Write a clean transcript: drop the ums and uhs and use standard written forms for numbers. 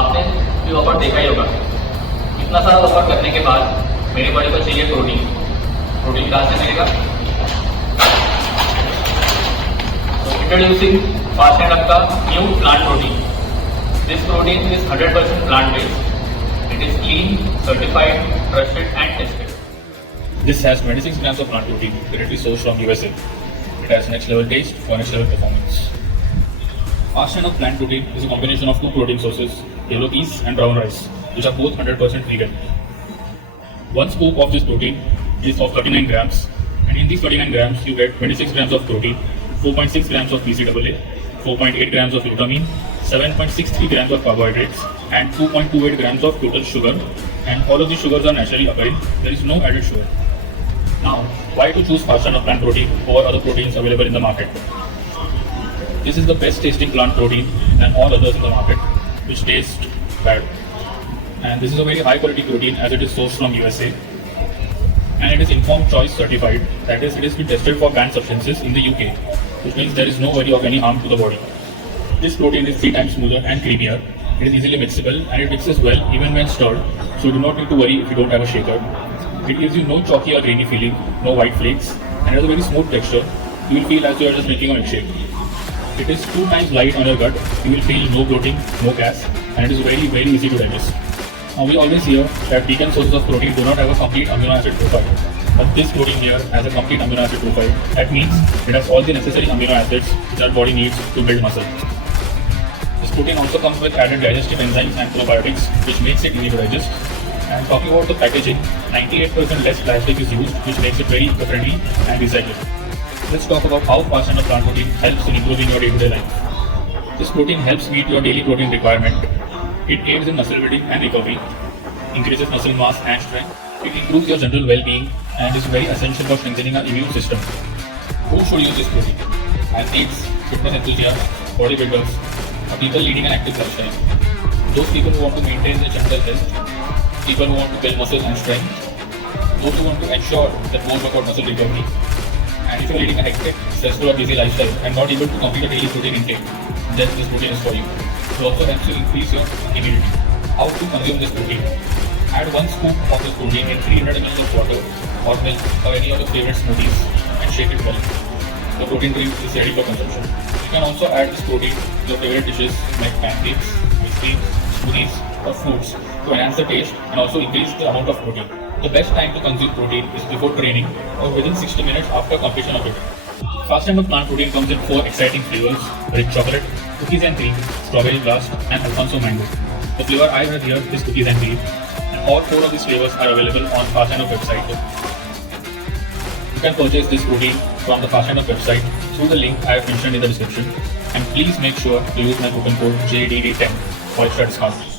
आपने भी वर्कआउट देखा ही होगा। इतना सारा वर्कआउट करने के बाद मेरी बॉडी को चाहिए प्रोटीन। प्रोटीन कहाँ से मिलेगा? इंट्रोड्यूसिंग फास्ट एंड अप का new plant protein. This protein is 100% plant based. It is clean, certified, trusted and tested. This has 26 grams of plant protein directly sourced from USA. It has next level taste for next level performance. Fast and Up plant protein is a combination of two protein sources, yellow peas and brown rice, which are both 100% vegan. One scoop of this protein is of 39 grams, and in these 39 grams you get 26 grams of protein, 4.6 grams of BCAA, 4.8 grams of glutamine, 7.63 grams of carbohydrates, and 2.28 grams of total sugar. And all of these sugars are naturally occurring. There is no added sugar. Now, why to choose Fast and Up plant protein over other proteins available in the market? This is the best tasting plant protein than all others in the market, which taste bad. And this is a very high quality protein as it is sourced from USA. And it is informed choice certified, that is, it has been tested for banned substances in the UK, which means there is no worry of any harm to the body. This protein is 3 times smoother and creamier. It is easily mixable and it mixes well even when stirred, so you do not need to worry if you don't have a shaker. It gives you no chalky or grainy feeling, no white flakes, and it has a very smooth texture. You will feel as you are just making a milkshake. It is 2 times light on your gut. You will feel no bloating, no gas, and it is very easy to digest. Now we always hear that vegan sources of protein do not have a complete amino acid profile. But this protein here has a complete amino acid profile. That means it has all the necessary amino acids which our body needs to build muscle. This protein also comes with added digestive enzymes and probiotics, which makes it easy to digest. And talking about the packaging, 98% less plastic is used, which makes it very eco-friendly and recyclable. Let's talk about how Fast and Up plant protein helps in improving your day-to-day life. This protein helps meet your daily protein requirement. It aids in muscle building and recovery, increases muscle mass and strength. It improves your general well-being and is very essential for strengthening our immune system. Who should use this protein? Athletes, fitness enthusiasts, bodybuilders, or people leading an active lifestyle. Those people who want to maintain their general health, people who want to build muscle and strength, those who want to ensure that post-workout muscle recovery. And if you're leading a hectic, stressful or busy lifestyle and not able to complete a daily protein intake, then this protein is for you. It also helps you increase your immunity. How to consume this protein? Add 1 scoop of this protein in 300 ml of water or milk or any of your favorite smoothies and shake it well. The protein drink is ready for consumption. You can also add this protein to your favorite dishes like pancakes, ice cream, smoothies or fruits to enhance the taste and also increase the amount of protein. The best time to consume protein is before training or within 60 minutes after completion of it. Fast and Up plant protein comes in 4 exciting flavors: rich chocolate, cookies and cream, strawberry blast, and Alfonso mango. The flavor I have here is cookies and cream, and all 4 of these flavors are available on Fast and Up website. You can purchase this protein from the Fast and Up website through the link I have mentioned in the description. And please make sure to use my coupon code JDD10 for extra discount.